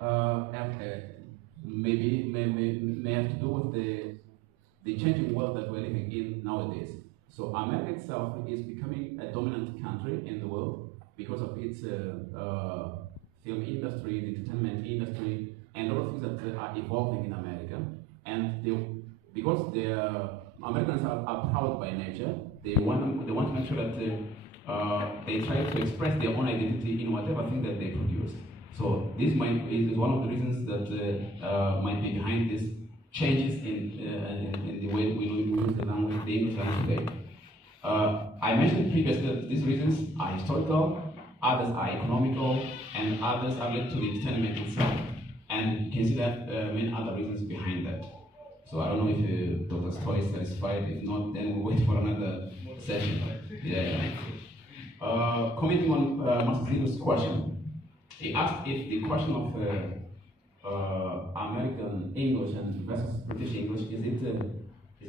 may have to do with the changing world that we're living in nowadays. So America itself is becoming a dominant country in the world because of its film industry, the entertainment industry, and a lot of things that are evolving in America. And because Americans are proud by nature, they want to make sure that they try to express their own identity in whatever thing that they produce. So this is one of the reasons that might be behind these changes in the way we use the language, the English language today. I mentioned previously that these reasons are historical, others are economical, and others are linked to the entertainment itself. And you can see that many other reasons behind that. So I don't know if Dr. Stoy is satisfied. If not, then we'll wait for another session. Yeah. Commenting on Master Zigo's question, he asked if the question of American English and versus British English is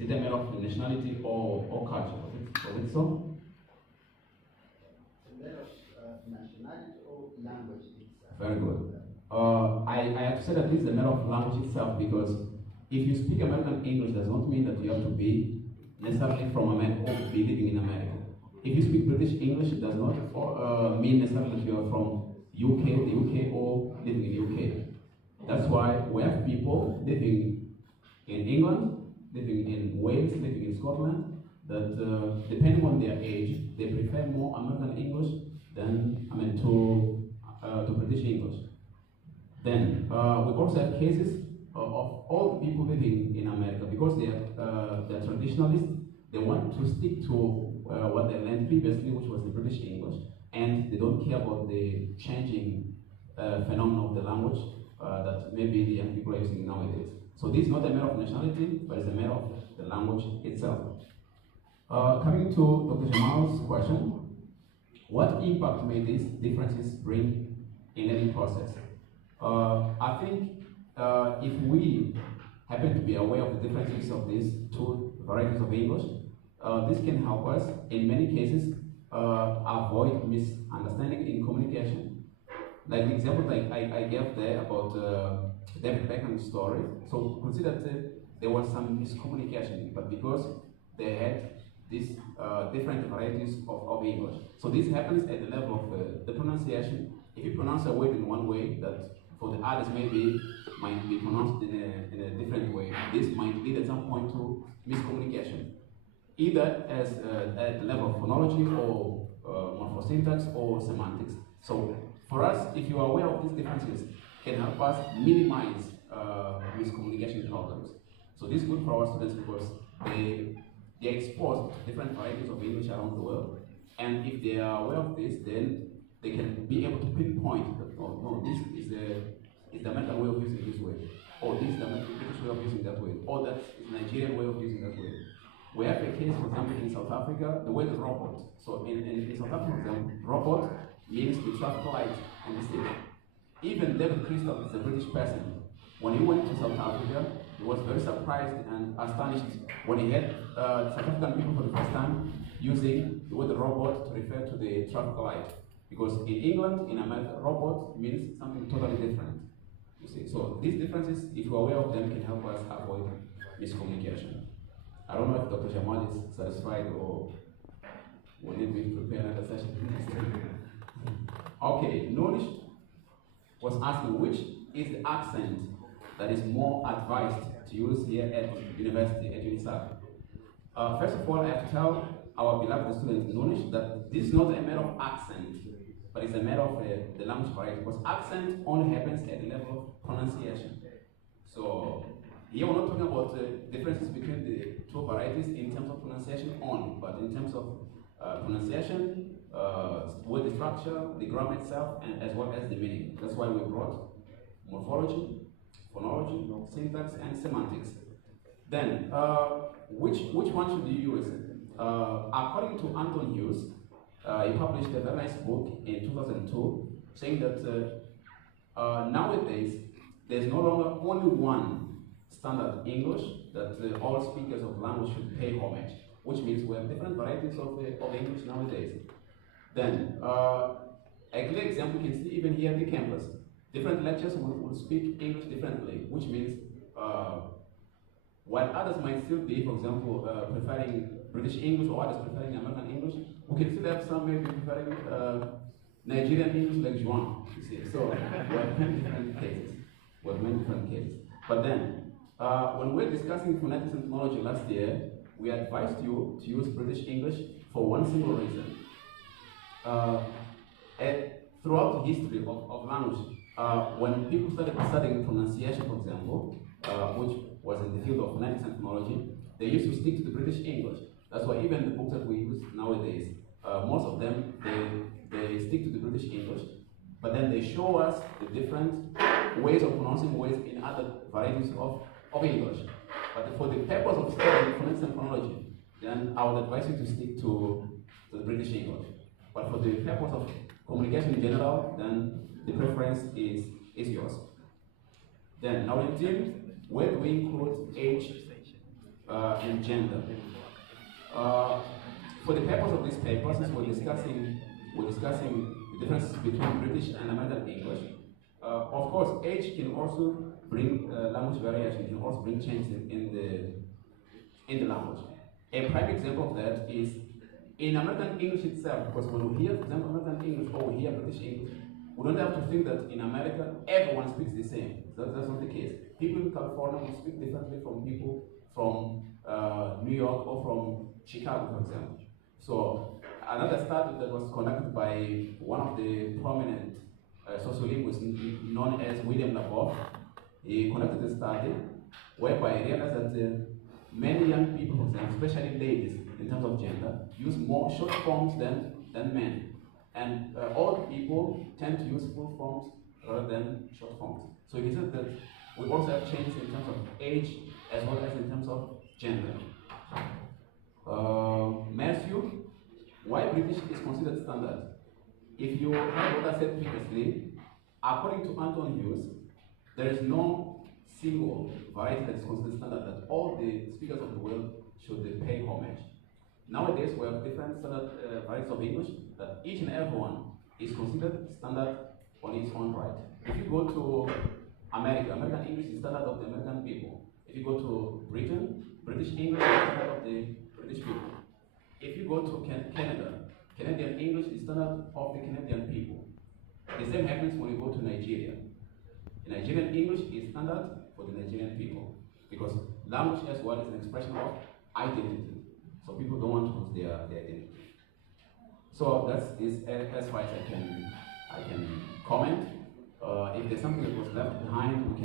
it a matter of nationality or culture? Was it so? A matter of nationality or language itself. Very good. I have to say that this is a matter of language itself, because if you speak American English does not mean that you have to be necessarily from America or be living in America. If you speak British English, it does not mean necessarily that you are from the UK, or living in UK. That's why we have people living in England, living in Wales, living in Scotland, that depending on their age, they prefer more American English than to British English. Then we also have cases of all the people living in America, because they're traditionalists. They want to stick to what they learned previously, which was the British English, and they don't care about the changing phenomenon of the language that maybe the young people are using nowadays. So this is not a matter of nationality, but it's a matter of the language itself. Coming to Dr. Jamal's question, what impact may these differences bring in learning process? I think if we happen to be aware of the differences of these two varieties of English, this can help us, in many cases, avoid misunderstanding in communication. Like the example I gave there about David Beckham's story. So consider that there was some miscommunication, but because they had these different varieties of English. So this happens at the level of the pronunciation. If you pronounce a word in one way, that for the others maybe might be pronounced in a different way, this might lead at some point to miscommunication, either as at the level of phonology or morphosyntax or semantics. So for us, if you are aware of these differences, can help us minimize miscommunication problems. So this is good for our students because they're exposed to different varieties of English around the world, and if they are aware of this, then they can be able to pinpoint that, oh no, this is the American way of using this way, or this is the British way of using that way, or that is the Nigerian way of using that way. We have a case, for example, in South Africa, the word robot. So in South Africa, for example, robot means the traffic light on the city. Even David Crystal is a British person. When he went to South Africa, he was very surprised and astonished when he had South African people for the first time using the word robot to refer to the traffic light. Because in England, in America, robot means something totally different. You see, so these differences, if you're aware of them, can help us avoid miscommunication. I don't know if Dr. Jamal is satisfied or we need to prepare another session. Okay, Nolish was asking which is the accent that is more advised to use here at university, at UNISAC. First of all, I have to tell our beloved students, Nolish, that this is not a matter of accent, but it's a matter of the language variety, because accent only happens at the level of pronunciation. So here we're not talking about differences between the two varieties in terms of pronunciation only, but in terms of pronunciation, word structure, the grammar itself, and as well as the meaning. That's why we brought morphology, phonology, syntax, and semantics. Then, which one should you use? According to Anton Hughes, he published a very nice book in 2002 saying that nowadays there's no longer only one standard English that all speakers of language should pay homage, which means we have different varieties of English nowadays. Then, a clear example you can see even here at the campus. Different lectures will speak English differently, which means while others might still be, for example, preferring British English or others preferring American English, we can still have some maybe preferring Nigerian English like Juan, you see. So we have many different cases. We have many different cases. But then, when we were discussing phonetics and phonology last year, we advised you to use British English for one single reason. Throughout the history of language, when people started studying pronunciation, for example, which was in the field of phonetics and phonology, they used to stick to the British English. That's why even the books that we use nowadays, most of them, they stick to the British English, but then they show us the different ways of pronouncing words in other varieties of English. But for the purpose of studying phonetics and phonology, then I would advise you to stick to the British English. But for the purpose of communication in general, then the preference is yours. Then, now in team, where do we include age and gender? For the purpose of this paper, since we're discussing the differences between British and American English, of course, age can also bring language variation, can also bring changes in the language. A prime example of that is in American English itself, because when we hear, for example, American English or we hear British English, we don't have to think that in America everyone speaks the same. That's not the case. People in California will speak differently from people from New York or from Chicago, for example. So another study that was conducted by one of the prominent sociolinguists known as William Labov, he conducted a study whereby he realized that many young people, for example, especially ladies in terms of gender, use more short forms than men. And old people tend to use full forms rather than short forms. So he said that we also have changes in terms of age as well as in terms of gender. Matthew, why British is considered standard? If you have what I said previously, according to Anton Hughes, there is no single variety that is considered standard that all the speakers of the world should pay homage. Nowadays, we have different standard varieties of English that each and every one is considered standard on its own right. If you go to America, American English is standard of the American people. If you go to Britain, British English is standard of the British people. If you go to Canada, Canadian English is standard of the Canadian people. The same happens when you go to Nigeria. Nigerian English is standard for the Nigerian people because language as well is an expression of identity. So people don't want to lose their identity. So that is as far as I can comment. If there's something that was left behind,